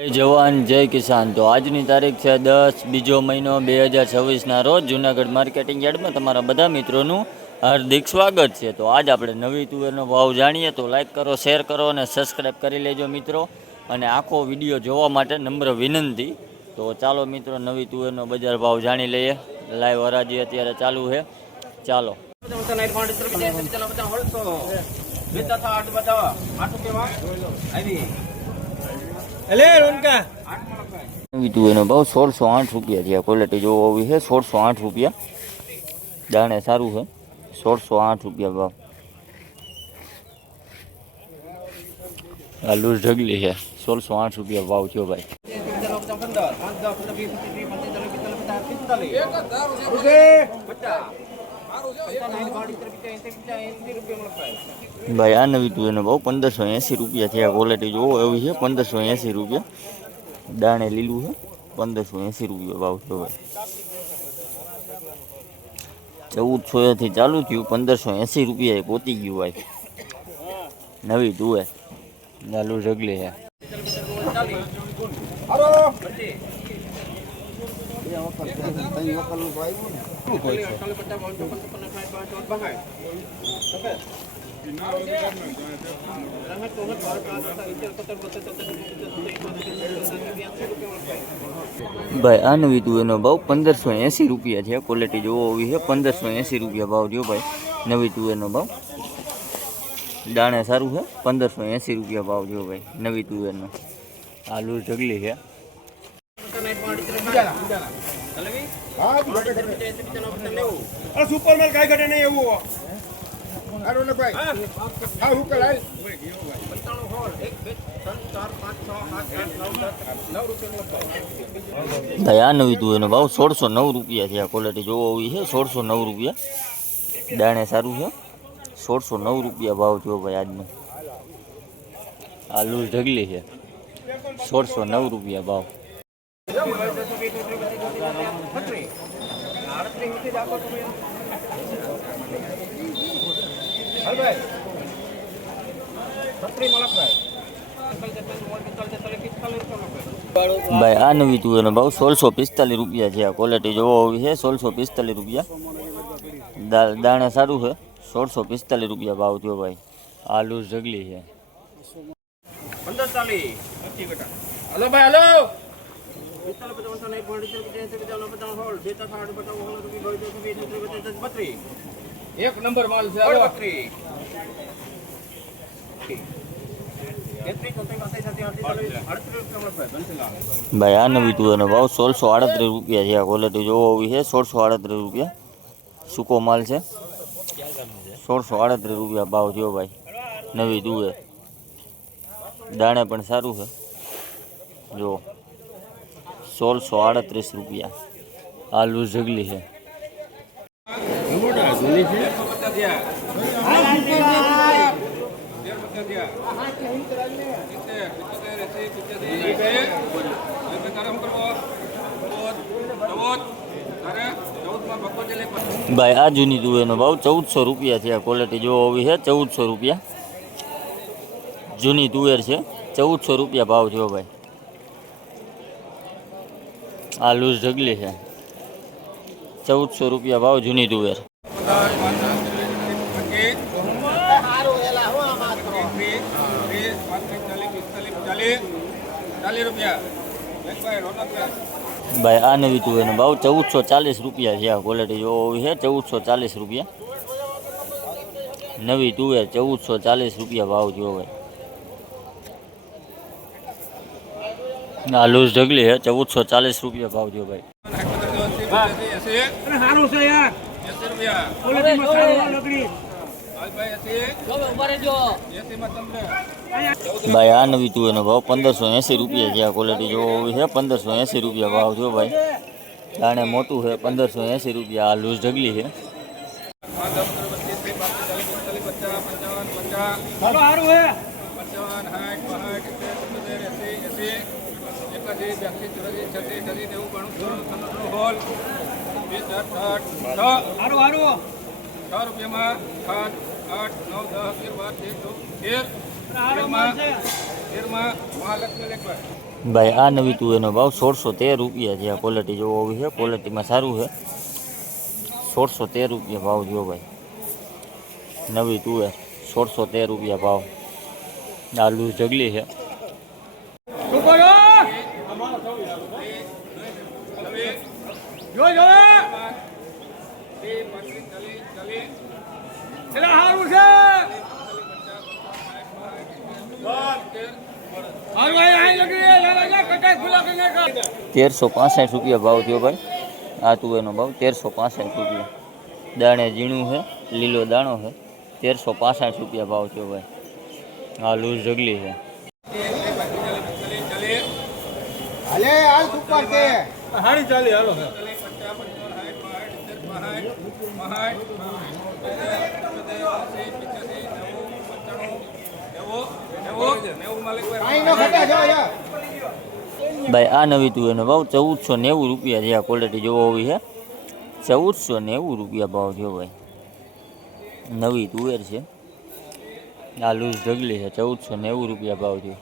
જય જવાન જય કિસાન. તો આજની તારીખ છે 10 બીજો મહિનો 2026ના રોજ જૂનાગઢ માર્કેટિંગ યાર્ડમાં તમારા બધા મિત્રોનું હાર્દિક સ્વાગત છે. તો આજ આપણે નવી તુવેરનો ભાવ જાણીએ. તો લાઈક કરો, શેર કરો અને સબસ્ક્રાઈબ કરી લેજો મિત્રો. અને આખો વિડીયો જોવા માટે નમ્ર વિનંતી. તો ચાલો મિત્રો નવી તુવેરનો બજાર ભાવ જાણી લઈએ. લાઈવ હરાજી અત્યારે ચાલુ છે. ચાલો. નવી તુવેરનો ભાવ 1608 રૂપિયા છે. ક્વોલિટી જોવો આવી છે. 1608 રૂપિયા. દાણે સારું છે. 1608 રૂપિયા ભાવ. આ લૂઝ ઢગલી છે. 1608 રૂપિયા ભાવ થયો ભાઈ. ભાઈ આ નવી તુવેરનો ભાવ 1580 રૂપિયા થયા. ક્વોલિટી જોવો એવી છે. 1580 રૂપિયા. દાણે લીલું છે. 1580 રૂપિયા ભાવ થયો ભાઈ. 1400 થી ચાલુ થયું. 1580 રૂપિયા પહોંચી ગયું ભાઈ. નવી તુવેર ચાલુ ઢગલી છે. ભાઈ આ નવી તુવેરનો ભાવ 1580 રૂપિયા છે. ક્વોલિટી જોવો આવી છે. 1580 રૂપિયા ભાવ થયો ભાઈ. નવી તુવેરનો ભાવ. દાણે સારું છે. 1580 રૂપિયા ભાવ થયો ભાઈ નવી તુવેરનો. આલુ ઢગલી છે. સુપર માલ કાઈ ઘટે નહીં એવું આરો ને ભાઈ હા હું કરાય ભાઈ આ નવી તુવેરનો ભાવ 1609 રૂપિયા છે. ક્વોલિટી જોવો આવી છે. 1609 રૂપિયા. દાણે સારું છે. 1609 રૂપિયા ભાવ થયો ભાઈ આજનો. આલુ ઢગલી છે. 1609 રૂપિયા ભાવ. ભાઈ આ નવી તુવેરનો ભાવ 1645 રૂપિયા છે. ક્વોલિટી જોવો આવી છે. 1645 રૂપિયા. દાણા સારું છે. 1645 રૂપિયા ભાવ થયો ભાઈ. આલુ ઢગલી છે. 1540 હલો ભાઈ હલો એક નંબર માલ છે ભાઈ આ નવી તુવેરનો ભાવ 1638 રૂપિયા છે. ક્વોલિટી જોવો આવી છે. 1638 રૂપિયા. સૂકો માલ છે. 1638 રૂપિયા ભાવ થયો ભાઈ નવી તુવેર. દાણે પણ સારું છે. જો 1638 રૂપિયા. આલુ ઢગલી છે. ભાઈ આ જૂની તુવેરનો ભાવ 1400 રૂપિયા છે. ક્વોલિટી જોવો આવી છે. 1400 રૂપિયા. જૂની તુવેર છે. 1400 રૂપિયા ભાવ થયો ભાઈ. આ લૂઝ ઢગલી છે. 1400 રૂપિયા ભાવ જૂની તુવેર. ભાઈ આ નવી તુવેરનો ભાવ 1440 રૂપિયા છે. ક્વોલિટી જોવો આવી છે. 1440 રૂપિયા. નવી તુવેર 1440 રૂપિયા ભાવ થયો ભાઈ. આ લૂઝ ઢગલી છે. 1440 રૂપિયા ભાવ થયો ભાઈ. ભાઈ આ નવી તુવેરનો ભાવ 1580 રૂપિયા છે. ક્વોલિટી જોવો આવી છે. 1580 રૂપિયા ભાવ થયો ભાઈ. દાણે મોટું છે. 1580 રૂપિયા. આ લૂઝ ઢગલી છે. રૂપિયામાં 8, 9, 10, 11, 12, 13, 14 તેરમાં મહાલક્ષ્મી લેખવા ભાઈ આ નવી તુવેરનો ભાવ 1613 રૂપિયા છે. આ ક્વોલિટી જોવો આવી છે, ક્વોલિટીમાં સારું છે. 1613 રૂપિયા ભાવ જો ભાઈ, નવી તુવેર 1613 રૂપિયા ભાવ. આ લૂઝ ઢગલી છે. તેરસો 65 રૂપિયા ભાવ થયો ભાઈ. આ તુવેરનો ભાવ 1365 રૂપિયા. દાણે ઝીણું છે, લીલો દાણો છે. 1365 રૂપિયા ભાવ થયો ભાઈ. આ લૂઝ ઢગલી છે. હાલે હાલ સુપર કે હારી ચાલી હાલો આઈ નો ખટા જો જો ભાઈ આ નવી તુવેરનો ભાવ 1490 રૂપિયા છે. આ ક્વોલિટી જોવો હોવી છે. 1490 રૂપિયા ભાવ થયો ભાઈ. નવી તુવેર છે. આ લૂઝ ઢગલી છે. 1490 રૂપિયા ભાવ થયો.